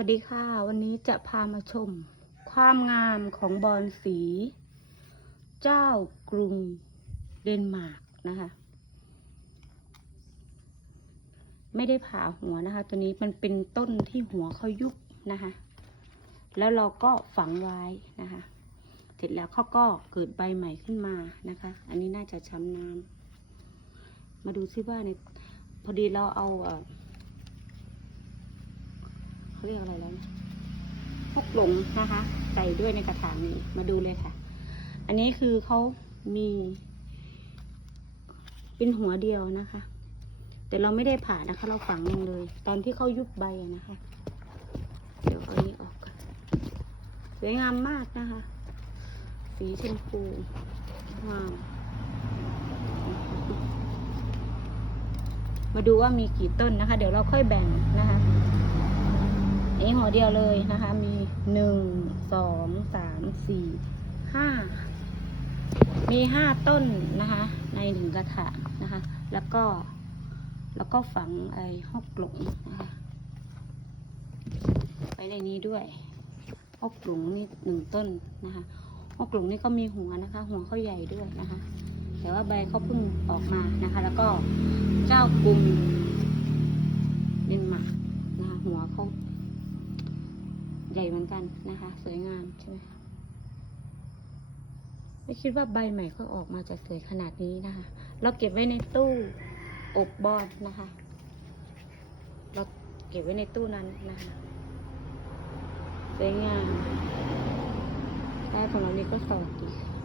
วัสดีค่ะ วันนี้จะพามาชม ความงามของบอนสี เจ้ากรุงเดนมาร์กนะคะ ไม่ได้ผ่าหัวนะคะ ตัวนี้มันเป็นต้นที่หัวเขายุบนะคะ แล้วเราก็ฝังไว้นะคะ เสร็จแล้วเขาก็เกิดใบใหม่ขึ้นมานะคะ อันนี้น่าจะช้ำน้ำมาดูซิว่าในพอดีเราเอา เขาเรียกอะไรแล้วพวกหลงนะคะ ใส่ด้วยในกระถางนี้ มาดูเลยค่ะ อันนี้คือเขามี เป็นหัวเดียวนะคะ แต่เราไม่ได้ผ่านะคะ เราฝังลงเลย ตอนที่เขายุบใบนะคะ เดี๋ยวเอานี้ออกก่อนสวยงามมากนะคะ สีชมพูงามมาดูว่ามีกี่ต้นนะคะ เดี๋ยวเราค่อยแบ่งนะคะ วเดียวเลยนะคะ มีหนึ่งสองสามสี่ห้ามีห้าต้นนะคะ ในหนึ่งกระถางนะคะ แล้วก็แล้วก็ฝังไอ้ฮอกหลงนะคะไปในนี้ด้วยฮอกหลงนี่หนึ่งต้นนะคะฮอกหลงนี่ก็มีหัวนะคะ หัวเขาใหญ่ด้วยนะคะ แต่ว่าใบเขาเพิ่งออกมานะคะ แล้วก็เจ้ากรุ หญ่เหมือนกันนะคะ สวยงามใช่ไหมคะไม่คิดว่าใบใหม่ก็ออกมาจะสวยขนาดนี้นะคะ เราเก็บไว้ในตู้อบบอดนะคะ เราเก็บไว้ในตู้นั้นนะคะสวยงามได้ของเรานี้ก็สองดีค่ะ